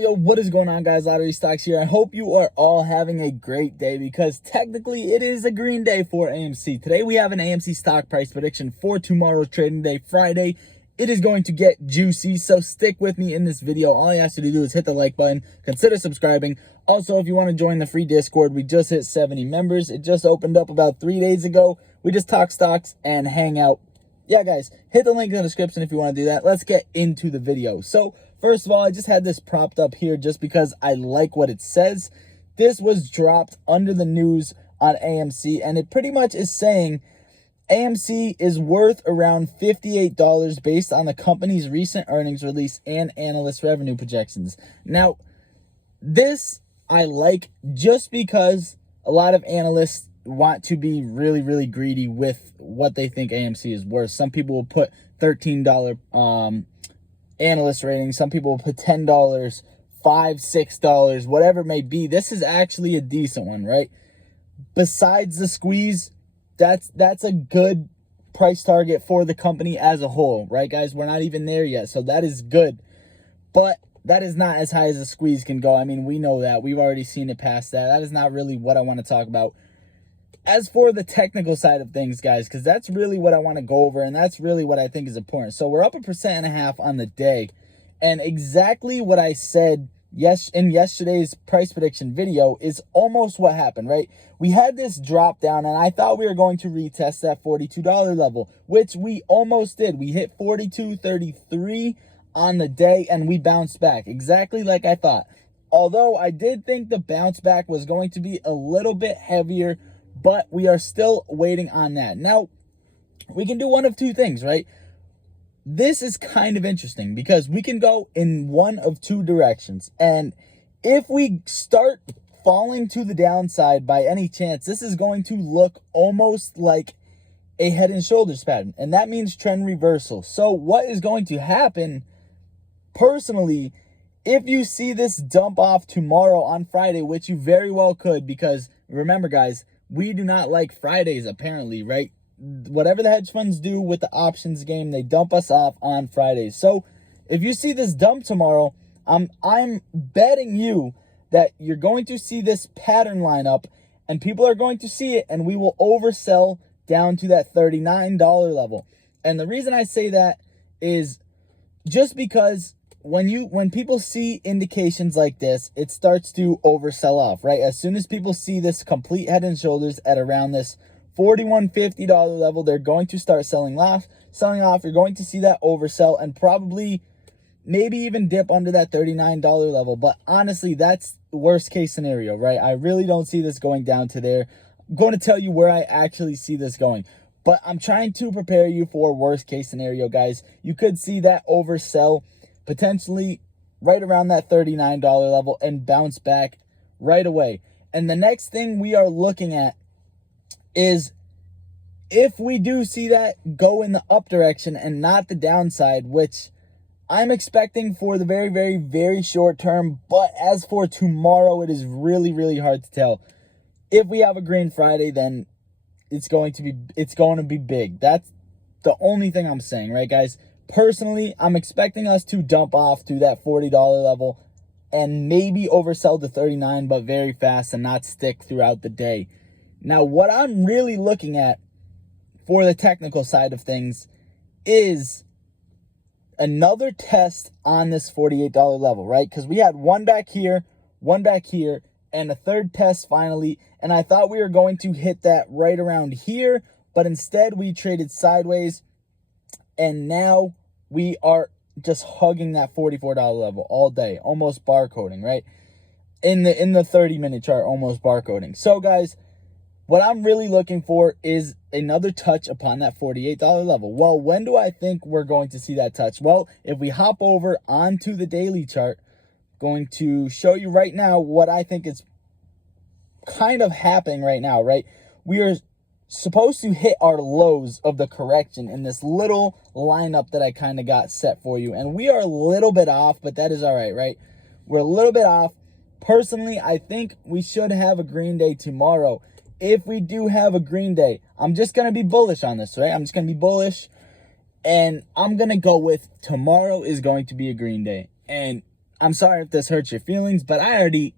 Yo, what is going on, guys? Lottery Stocks here. I hope you are all having a great day because technically it is a green day for AMC. Today we have an AMC stock price prediction for tomorrow's trading day, Friday. It is going to get juicy, so stick with me in this video. All you have to do is hit the like button, consider subscribing. Also, if you want to join the free Discord, we just hit 70 members. It just opened up about 3 days ago. We just talk stocks and hang out. Yeah, guys, hit the link in the description if you want to do that. Let's get into the video. So, first of all, I just had this propped up here just because I like what it says. This was dropped under the news on AMC, and it pretty much is saying AMC is worth around $58 based on the company's recent earnings release and analyst revenue projections. Now, this I like just because a lot of analysts want to be really greedy with what they think AMC is worth. Some people will put $13 analyst ratings. Some people will put $10, $5, $6, whatever it may be. This is actually a decent one, right? Besides the squeeze, that's a good price target for the company as a whole, right, guys? We're not even there yet, so that is good. But that is not as high as a squeeze can go. I mean, we know that. We've already seen it past that. That is not really what I want to talk about. As for the technical side of things, guys, because that's really what I want to go over, and that's really what I think is important. So we're up 1.5% on the day, and exactly what I said in yesterday's price prediction video is almost what happened, right? We had this drop down, and I thought we were going to retest that $42 level, which we almost did. We hit $42.33 on the day, and we bounced back exactly like I thought. Although I did think the bounce back was going to be a little bit heavier, but we are still waiting on that. Now, we can do one of two things, right? This is kind of interesting because we can go in one of two directions. And if we start falling to the downside by any chance, this is going to look almost like a head and shoulders pattern. And that means trend reversal. So what is going to happen, personally, if you see this dump off tomorrow on Friday, which you very well could, because remember, guys, we do not like Fridays, apparently, right? Whatever the hedge funds do with the options game, they dump us off on Fridays. So if you see this dump tomorrow, I'm betting you that you're going to see this pattern line up, and people are going to see it, and we will oversell down to that $39 level. And the reason I say that is just because when people see indications like this, it starts to oversell off, right? As soon as people see this complete head and shoulders at around this $41.50 level, they're going to start selling off. You're going to see that oversell and probably maybe even dip under that $39 level. But honestly, that's worst case scenario, right? I really don't see this going down to there. I'm going to tell you where I actually see this going, but I'm trying to prepare you for worst case scenario, guys. You could see that oversell potentially right around that $39 level and bounce back right away. And the next thing we are looking at is if we do see that go in the up direction and not the downside, which I'm expecting for the very short term. But as for tomorrow, it is really hard to tell. If we have a green Friday, then it's going to be big. That's the only thing I'm saying, right, guys? Personally, I'm expecting us to dump off to that $40 level and maybe oversell to $39, but very fast and not stick throughout the day. Now, what I'm really looking at for the technical side of things is another test on this $48 level, right? Because we had one back here, and a third test finally, and I thought we were going to hit that right around here, but instead we traded sideways. And now we are just hugging that $44 level all day, almost barcoding, right? In the 30-minute chart, almost barcoding. So, guys, what I'm really looking for is another touch upon that $48 level. Well, when do I think we're going to see that touch? Well, if we hop over onto the daily chart, going to show you right now what I think is kind of happening right now, right? We are supposed to hit our lows of the correction in this little lineup that I kind of got set for you. And we are a little bit off, but that is all right, right? We're a little bit off. Personally, I think we should have a green day tomorrow. If we do have a green day, I'm just going to be bullish on this, right? I'm just going to be bullish. And I'm going to go with tomorrow is going to be a green day. And I'm sorry if this hurts your feelings, but I already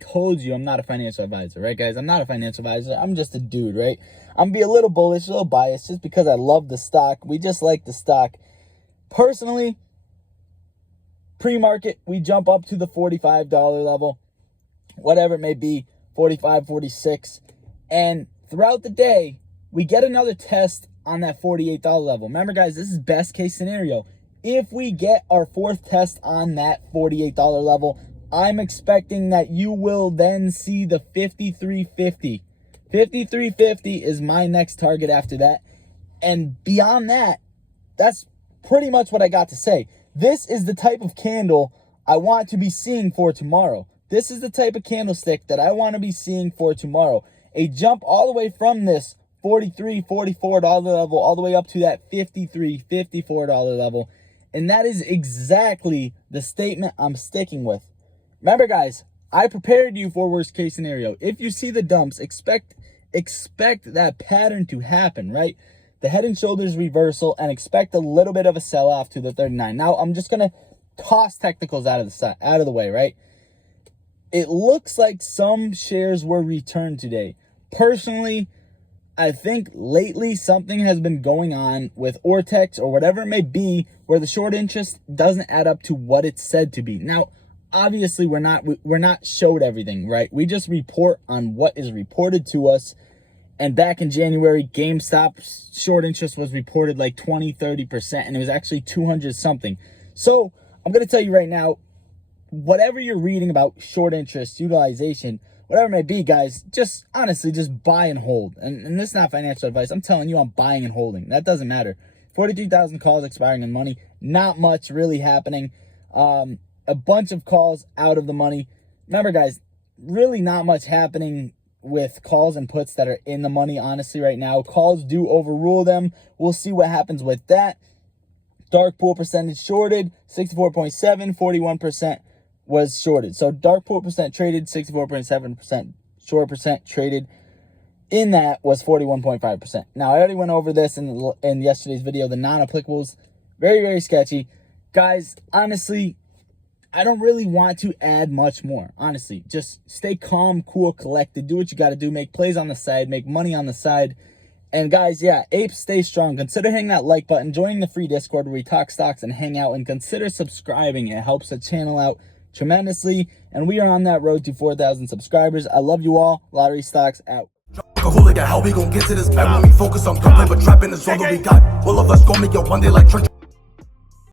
told you I'm not a financial advisor, right, guys? I'm not a financial advisor. I'm just a dude, right? I'm gonna be a little bullish, a little biased, just because I love the stock. We just like the stock. Personally, pre-market, we jump up to the $45 level, whatever it may be, 45, 46. And throughout the day, we get another test on that $48 level. Remember, guys, this is best case scenario. If we get our fourth test on that $48 level, I'm expecting that you will then see the 53.50. 53.50 is my next target after that. And beyond that, that's pretty much what I got to say. This is the type of candle I want to be seeing for tomorrow. This is the type of candlestick that I want to be seeing for tomorrow. A jump all the way from this $43, $44 level all the way up to that $53, $54 level. And that is exactly the statement I'm sticking with. Remember, guys, I prepared you for worst case scenario. If you see the dumps, expect that pattern to happen, right? The head and shoulders reversal, and expect a little bit of a sell-off to the 39. Now, I'm just going to toss technicals out of the way, right? It looks like some shares were returned today. Personally, I think lately something has been going on with Ortex or whatever it may be where the short interest doesn't add up to what it's said to be. Now, obviously, we're not showed everything, right? We just report on what is reported to us. And back in January, GameStop's short interest was reported like 20, 30%, and it was actually 200 something. So I'm going to tell you right now, whatever you're reading about short interest, utilization, whatever it may be, guys, just honestly, just buy and hold. And this is not financial advice. I'm telling you, I'm buying and holding. That doesn't matter. 43,000 calls expiring in money. Not much really happening. A bunch of calls out of the money. Remember, guys, really not much happening with calls and puts that are in the money, honestly, right now. Calls do overrule them. We'll see what happens with that. Dark pool percentage shorted, 64.7, 41% was shorted. So dark pool percent traded, 64.7%. Short percent traded in that was 41.5%. Now, I already went over this in yesterday's video. The non-applicables, very, very sketchy. Guys, honestly, I don't really want to add much more. Honestly, just stay calm, cool, collected. Do what you got to do. Make plays on the side. Make money on the side. And guys, yeah, apes, stay strong. Consider hitting that like button, joining the free Discord where we talk stocks and hang out, and consider subscribing. It helps the channel out tremendously. And we are on that road to 4,000 subscribers. I love you all. Lottery Stocks out. How we gon' get to this bag when we focus on gunplay, but trapping is all that we got. All of us gon' make it one day like church.